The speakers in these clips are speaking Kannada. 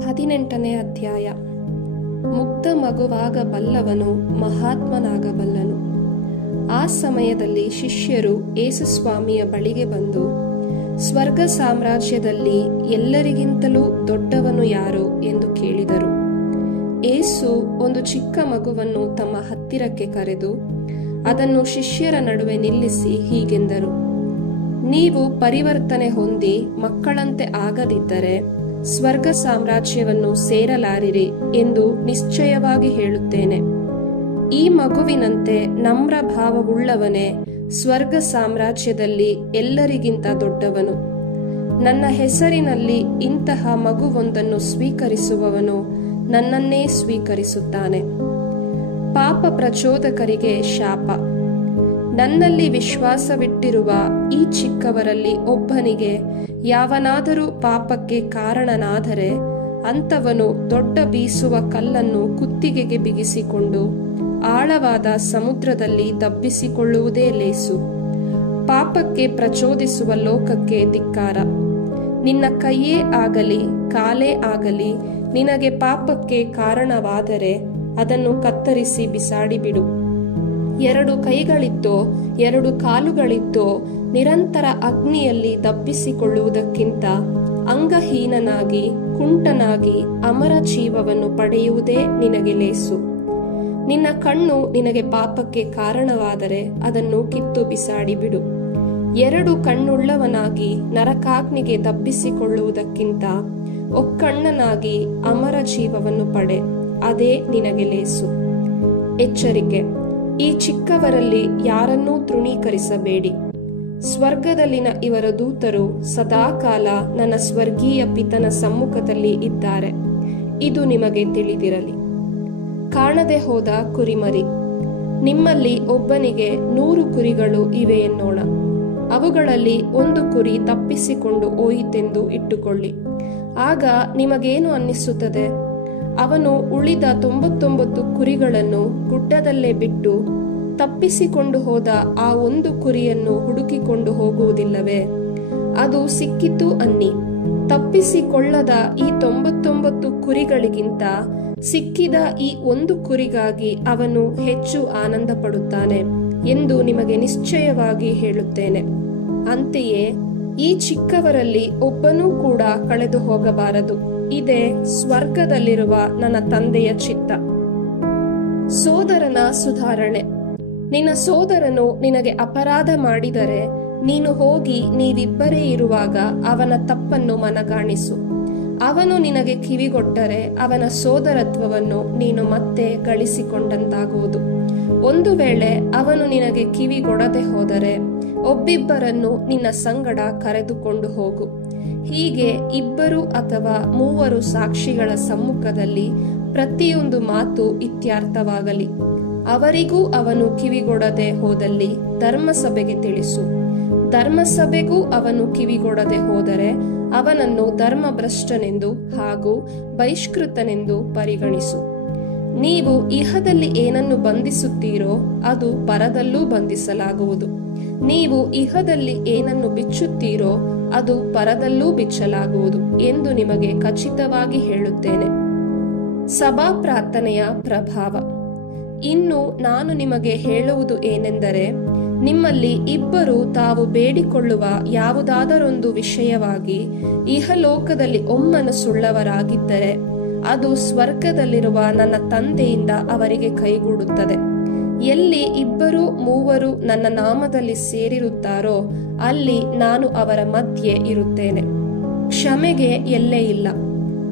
18ನೇ ಅಧ್ಯಾಯ. ಮುಗ್ಧ ಮಗುವಾಗಬಲ್ಲವನು ಮಹಾತ್ಮನಾಗಬಲ್ಲನು. ಆ ಸಮಯದಲ್ಲಿ ಶಿಷ್ಯರು ಯೇಸುಸ್ವಾಮಿಯ ಬಳಿಗೆ ಬಂದು, ಸ್ವರ್ಗ ಸಾಮ್ರಾಜ್ಯದಲ್ಲಿ ಎಲ್ಲರಿಗಿಂತಲೂ ದೊಡ್ಡವನು ಯಾರು ಎಂದು ಕೇಳಿದರು. ಯೇಸು ಒಂದು ಚಿಕ್ಕ ಮಗುವನ್ನು ತಮ್ಮ ಹತ್ತಿರಕ್ಕೆ ಕರೆದು ಅದನ್ನು ಶಿಷ್ಯರ ನಡುವೆ ನಿಲ್ಲಿಸಿ ಹೀಗೆಂದರು, ನೀವು ಪರಿವರ್ತನೆ ಹೊಂದಿ ಮಕ್ಕಳಂತೆ ಆಗದಿದ್ದರೆ ಸ್ವರ್ಗ ಸಾಮ್ರಾಜ್ಯವನ್ನು ಸೇರಲಾರಿರಿ ಎಂದು ನಿಶ್ಚಯವಾಗಿ ಹೇಳುತ್ತೇನೆ. ಈ ಮಗುವಿನಂತೆ ನಮ್ರ ಭಾವವುಳ್ಳವನೇ ಸ್ವರ್ಗ ಸಾಮ್ರಾಜ್ಯದಲ್ಲಿ ಎಲ್ಲರಿಗಿಂತ ದೊಡ್ಡವನು. ನನ್ನ ಹೆಸರಿನಲ್ಲಿ ಇಂತಹ ಮಗುವೊಂದನ್ನು ಸ್ವೀಕರಿಸುವವನು ನನ್ನನ್ನೇ ಸ್ವೀಕರಿಸುತ್ತಾನೆ. ಪಾಪ ಪ್ರಚೋದಕರಿಗೆ ಶಾಪ. ನನ್ನಲ್ಲಿ ವಿಶ್ವಾಸವಿಟ್ಟಿರುವ ಈ ಚಿಕ್ಕವರಲ್ಲಿ ಒಬ್ಬನಿಗೆ ಯಾವನಾದರೂ ಪಾಪಕ್ಕೆ ಕಾರಣನಾದರೆ ಅಂಥವನು ದೊಡ್ಡ ಬೀಸುವ ಕಲ್ಲನ್ನು ಕುತ್ತಿಗೆಗೆ ಬಿಗಿಸಿಕೊಂಡು ಆಳವಾದ ಸಮುದ್ರದಲ್ಲಿ ದಬ್ಬಿಸಿಕೊಳ್ಳುವುದೇ ಲೇಸು. ಪಾಪಕ್ಕೆ ಪ್ರಚೋದಿಸುವ ಲೋಕಕ್ಕೆ ಧಿಕ್ಕಾರ. ನಿನ್ನ ಕೈಯೇ ಆಗಲಿ ಕಾಲೇ ಆಗಲಿ ನಿನಗೆ ಪಾಪಕ್ಕೆ ಕಾರಣವಾದರೆ ಅದನ್ನು ಕತ್ತರಿಸಿ ಬಿಸಾಡಿಬಿಡು. 2 ಕೈಗಳಿದ್ದೋ 2 ಕಾಲುಗಳಿದ್ದೋ ನಿರಂತರ ಅಗ್ನಿಯಲ್ಲಿ ದಬ್ಬಿಸಿಕೊಳ್ಳುವುದಕ್ಕಿಂತ ಅಂಗಹೀನನಾಗಿ ಕುಂಟನಾಗಿ ಅಮರ ಜೀವವನ್ನು ಪಡೆಯುವುದೇ ನಿನಗೆ ಲೇಸು. ನಿನ್ನ ಕಣ್ಣು ನಿನಗೆ ಪಾಪಕ್ಕೆ ಕಾರಣವಾದರೆ ಅದನ್ನು ಕಿತ್ತು ಬಿಸಾಡಿಬಿಡು. 2 ಕಣ್ಣುಳ್ಳವನಾಗಿ ನರಕಾಗ್ನಿಗೆ ದಬ್ಬಿಸಿಕೊಳ್ಳುವುದಕ್ಕಿಂತ ಒಕ್ಕಣ್ಣನಾಗಿ ಅಮರ ಜೀವವನ್ನು ಪಡೆ, ಅದೇ ನಿನಗೆ ಲೇಸು. ಎಚ್ಚರಿಕೆ: ಈ ಚಿಕ್ಕವರಲ್ಲಿ ಯಾರನ್ನೂ ತೃಣೀಕರಿಸಬೇಡಿ. ಸ್ವರ್ಗದಲ್ಲಿನ ಇವರ ದೂತರು ಸದಾಕಾಲ ನನ್ನ ಸ್ವರ್ಗೀಯ ಪಿತನ ಸಮ್ಮುಖದಲ್ಲಿ ಇದ್ದಾರೆ. ಇದು ನಿಮಗೆ ತಿಳಿದಿರಲಿ. ಕಾಣದೆ ಹೋದ ಕುರಿಮರಿ. ನಿಮ್ಮಲ್ಲಿ ಒಬ್ಬನಿಗೆ 100 ಕುರಿಗಳು ಇವೆ ಎನ್ನೋಣ. ಅವುಗಳಲ್ಲಿ 1 ಕುರಿ ತಪ್ಪಿಸಿಕೊಂಡು ಹೋಯಿತೆಂದು ಇಟ್ಟುಕೊಳ್ಳಿ. ಆಗ ನಿಮಗೇನು ಅನ್ನಿಸುತ್ತದೆ? ಅವನು ಉಳಿದ 99 ಕುರಿಗಳನ್ನು ಗುಡ್ಡದಲ್ಲೇ ಬಿಟ್ಟು ತಪ್ಪಿಸಿಕೊಂಡು ಹೋದ ಆ 1 ಕುರಿಯನ್ನು ಹುಡುಕಿಕೊಂಡು ಹೋಗುವುದಿಲ್ಲವೇ? ಅದು ಸಿಕ್ಕಿತು ಅನ್ನಿ. ತಪ್ಪಿಸಿಕೊಳ್ಳದ ಈ 99 ಕುರಿಗಳಿಗಿಂತ ಸಿಕ್ಕಿದ ಈ 1 ಕುರಿಗಾಗಿ ಅವನು ಹೆಚ್ಚು ಆನಂದ ಪಡುತ್ತಾನೆ ಎಂದು ನಿಮಗೆ ನಿಶ್ಚಯವಾಗಿ ಹೇಳುತ್ತೇನೆ. ಅಂತೆಯೇ ಈ ಚಿಕ್ಕವರಲ್ಲಿ ಒಬ್ಬನೂ ಕೂಡ ಕಳೆದು ಹೋಗಬಾರದು. ಇದೇ ಸ್ವರ್ಗದಲ್ಲಿರುವ ನನ್ನ ತಂದೆಯ ಚಿತ್ತ. ಸೋದರನ ಸುಧಾರಣೆ. ನಿನ್ನ ಸೋದರನು ನಿನಗೆ ಅಪರಾಧ ಮಾಡಿದರೆ ನೀನು ಹೋಗಿ ನೀವಿಬ್ಬರೇ ಇರುವಾಗ ಅವನ ತಪ್ಪನ್ನು ಮನಗಾಣಿಸು. ಅವನು ನಿನಗೆ ಕಿವಿಗೊಟ್ಟರೆ ಅವನ ಸೋದರತ್ವವನ್ನು ನೀನು ಮತ್ತೆ ಗಳಿಸಿಕೊಂಡಂತಾಗುವುದು. ಒಂದು ವೇಳೆ ಅವನು ನಿನಗೆ ಕಿವಿಗೊಡದೆ ಹೋದರೆ ಒಬ್ಬಿಬ್ಬರನ್ನು ನಿನ್ನ ಸಂಗಡ ಕರೆದುಕೊಂಡು ಹೋಗು. ಹೀಗೆ 2 ಅಥವಾ 3 ಸಾಕ್ಷಿಗಳ ಸಮ್ಮುಖದಲ್ಲಿ ಪ್ರತಿಯೊಂದು ಮಾತು ಇತ್ಯರ್ಥವಾಗಲಿ. ಅವರಿಗೂ ಅವನು ಕಿವಿಗೊಡದೆ ಹೋದಲ್ಲಿ ಧರ್ಮಸಭೆಗೆ ತಿಳಿಸು. ಧರ್ಮಸಭೆಗೂ ಅವನು ಕಿವಿಗೊಡದೆ ಹೋದರೆ ಅವನನ್ನು ಧರ್ಮಭ್ರಷ್ಟನೆಂದು ಹಾಗೂ ಬಹಿಷ್ಕೃತನೆಂದು ಪರಿಗಣಿಸು. ನೀವು ಇಹದಲ್ಲಿ ಏನನ್ನು ಬಂಧಿಸುತ್ತೀರೋ ಅದು ಪರದಲ್ಲೂ ಬಂಧಿಸಲಾಗುವುದು. ನೀವು ಇಹದಲ್ಲಿ ಏನನ್ನು ಬಿಚ್ಚುತ್ತೀರೋ ಅದು ಪರದಲ್ಲೂ ಬಿಚ್ಚಲಾಗುವುದು ಎಂದು ನಿಮಗೆ ಖಚಿತವಾಗಿ ಹೇಳುತ್ತೇನೆ. ಸಭಾ ಪ್ರಾರ್ಥನೆಯ ಪ್ರಭಾವ. ಇನ್ನು ನಾನು ನಿಮಗೆ ಹೇಳುವುದು ಏನೆಂದರೆ, ನಿಮ್ಮಲ್ಲಿ 2 ತಾವು ಬೇಡಿಕೊಳ್ಳುವ ಯಾವುದಾದರೊಂದು ವಿಷಯವಾಗಿ ಇಹಲೋಕದಲ್ಲಿ ಒಮ್ಮನಸ್ಸುಳ್ಳವರಾಗಿದ್ದರೆ ಅದು ಸ್ವರ್ಗದಲ್ಲಿರುವ ನನ್ನ ತಂದೆಯಿಂದ ಅವರಿಗೆ ಕೈಗೂಡುತ್ತದೆ. ಎಲ್ಲಿ 2, 3 ನನ್ನ ನಾಮದಲ್ಲಿ ಸೇರಿರುತ್ತಾರೋ ಅಲ್ಲಿ ನಾನು ಅವರ ಮಧ್ಯೆ ಇರುತ್ತೇನೆ. ಕ್ಷಮೆಗೆ ಎಲ್ಲೇ ಇಲ್ಲ.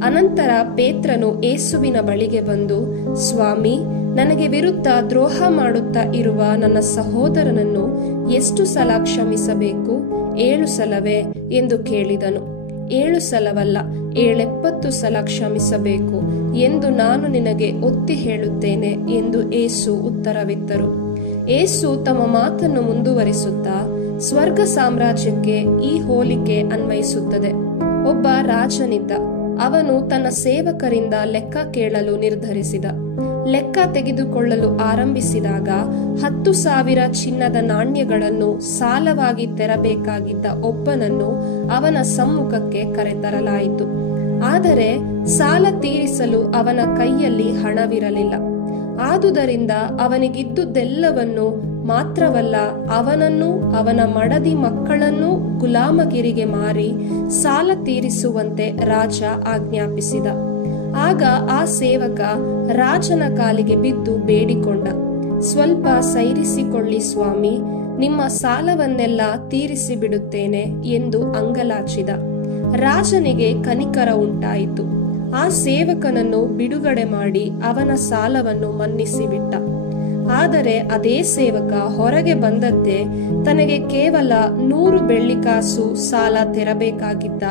ಅನಂತರ ಪೇತ್ರನು ಯೇಸುವಿನ ಬಳಿಗೆ ಬಂದು, ಸ್ವಾಮಿ, ನನಗೆ ವಿರುದ್ಧ ದ್ರೋಹ ಮಾಡುತ್ತಾ ಇರುವ ನನ್ನ ಸಹೋದರನನ್ನು ಎಷ್ಟು ಸಲ ಕ್ಷಮಿಸಬೇಕು? 7 ಸಲವೇ ಎಂದು ಕೇಳಿದನು. 7 ಸಲವಲ್ಲ, 770 ಸಲ ಕ್ಷಮಿಸಬೇಕು ಎಂದು ನಾನು ನಿನಗೆ ಒತ್ತಿ ಹೇಳುತ್ತೇನೆ ಎಂದು ಯೇಸು ಉತ್ತರವಿತ್ತರು. ಯೇಸು ತಮ್ಮ ಮಾತನ್ನು ಮುಂದುವರಿಸುತ್ತಾ, ಸ್ವರ್ಗ ಸಾಮ್ರಾಜ್ಯಕ್ಕೆ ಈ ಹೋಲಿಕೆ ಅನ್ವಯಿಸುತ್ತದೆ. ಒಬ್ಬ ರಾಜನಿದ್ದ. ಅವನು ತನ್ನ ಸೇವಕರಿಂದ ಲೆಕ್ಕ ಕೇಳಲು ನಿರ್ಧರಿಸಿದ. ಲೆಕ್ಕ ತೆಗೆದುಕೊಳ್ಳಲು ಆರಂಭಿಸಿದಾಗ 10,000 ಚಿನ್ನದ ನಾಣ್ಯಗಳನ್ನು ಸಾಲವಾಗಿ ತೆರಬೇಕಾಗಿದ್ದ ಒಬ್ಬನನ್ನು ಅವನ ಸಮ್ಮುಖಕ್ಕೆ ಕರೆತರಲಾಯಿತು. ಆದರೆ ಸಾಲ ತೀರಿಸಲು ಅವನ ಕೈಯಲ್ಲಿ ಹಣವಿರಲಿಲ್ಲ. ಆದುದರಿಂದ ಅವನಿಗಿದ್ದುದೆಲ್ಲವನ್ನು ಮಾತ್ರವಲ್ಲ, ಅವನನ್ನು ಅವನ ಮಡದಿ ಮಕ್ಕಳನ್ನೂ ಗುಲಾಮಗಿರಿಗೆ ಮಾರಿ ಸಾಲ ತೀರಿಸುವಂತೆ ರಾಜ ಆಜ್ಞಾಪಿಸಿದ. ಆಗ ಆ ಸೇವಕ ರಾಜನ ಕಾಲಿಗೆ ಬಿದ್ದು ಬೇಡಿಕೊಂಡ, ಸ್ವಲ್ಪ ಸೈರಿಸಿಕೊಳ್ಳಿ ಸ್ವಾಮಿ, ನಿಮ್ಮ ಸಾಲವನ್ನೆಲ್ಲ ತೀರಿಸಿ ಬಿಡುತ್ತೇನೆ ಎಂದು ಅಂಗಲಾಚಿದ. ರಾಜನಿಗೆ ಕನಿಕರ ಉಂಟಾಯಿತು. ಆ ಸೇವಕನನ್ನು ಬಿಡುಗಡೆ ಮಾಡಿ ಅವನ ಸಾಲವನ್ನು ಮನ್ನಿಸಿಬಿಟ್ಟ. ಆದರೆ ಅದೇ ಸೇವಕ ಹೊರಗೆ ಬಂದದ್ದೇ ತನಗೆ ಕೇವಲ 100 ಬೆಳ್ಳಿಕಾಸು ಸಾಲ ತೆರಬೇಕಾಗಿದ್ದ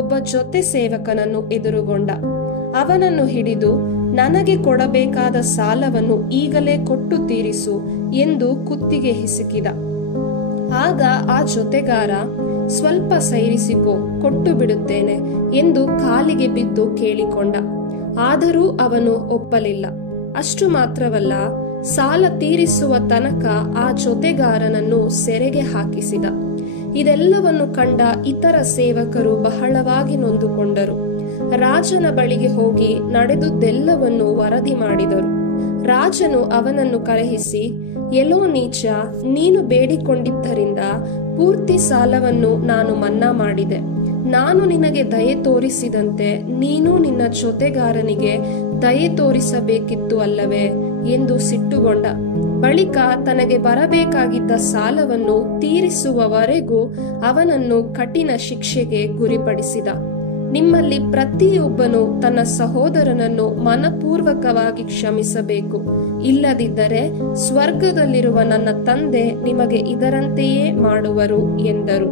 ಒಬ್ಬ ಜೊತೆ ಸೇವಕನನ್ನು ಎದುರುಗೊಂಡ. ಅವನನ್ನು ಹಿಡಿದು, ನನಗೆ ಕೊಡಬೇಕಾದ ಸಾಲವನ್ನು ಈಗಲೇ ಕೊಟ್ಟು ತೀರಿಸು ಎಂದು ಕುತ್ತಿಗೆ ಹಿಸುಕಿದ. ಆಗ ಆ ಜೊತೆಗಾರ, ಸ್ವಲ್ಪ ಸೈರಿಸಿಕೋ, ಕೊಟ್ಟು ಬಿಡುತ್ತೇನೆ ಎಂದು ಕಾಲಿಗೆ ಬಿದ್ದು ಕೇಳಿಕೊಂಡ. ಆದರೂ ಅವನು ಒಪ್ಪಲಿಲ್ಲ. ಅಷ್ಟು ಮಾತ್ರವಲ್ಲ, ಸಾಲ ತೀರಿಸುವ ತನಕ ಆ ಜೊತೆಗಾರನನ್ನು ಸೆರೆಗೆ ಹಾಕಿಸಿದ. ಇದೆಲ್ಲವನ್ನು ಕಂಡ ಇತರ ಸೇವಕರು ಬಹಳವಾಗಿ ನೊಂದುಕೊಂಡರು. ರಾಜನ ಬಳಿಗೆ ಹೋಗಿ ನಡೆದುದೆಲ್ಲವನ್ನು ವರದಿ ಮಾಡಿದರು. ರಾಜನು ಅವನನ್ನು ಕರೆಯಿಸಿ, ಎಲ್ಲೋ ನೀಚ, ನೀನು ಬೇಡಿಕೊಂಡಿದ್ದರಿಂದ ಪೂರ್ತಿ ಸಾಲವನ್ನು ನಾನು ಮನ್ನಾ ಮಾಡಿದೆ. ನಾನು ನಿನಗೆ ದಯೆ ತೋರಿಸಿದಂತೆ ನೀನು ನಿನ್ನ ಜೊತೆಗಾರನಿಗೆ ದಯೆ ತೋರಿಸಬೇಕಿತ್ತು ಅಲ್ಲವೇ ಎಂದು ಸಿಟ್ಟುಗೊಂಡ. ಬಳಿಕ ತನಗೆ ಬರಬೇಕಾಗಿದ್ದ ಸಾಲವನ್ನು ತೀರಿಸುವವರೆಗೂ ಅವನನ್ನು ಕಠಿಣ ಶಿಕ್ಷೆಗೆ ಗುರಿಪಡಿಸಿದ. ನಿಮ್ಮಲ್ಲಿ ಪ್ರತಿಯೊಬ್ಬನು ತನ್ನ ಸಹೋದರನನ್ನು ಮನಪೂರ್ವಕವಾಗಿ ಕ್ಷಮಿಸಬೇಕು, ಇಲ್ಲದಿದ್ದರೆ ಸ್ವರ್ಗದಲ್ಲಿರುವ ನನ್ನ ತಂದೆ ನಿಮಗೆ ಇದರಂತೆಯೇ ಮಾಡುವರು ಎಂದರು.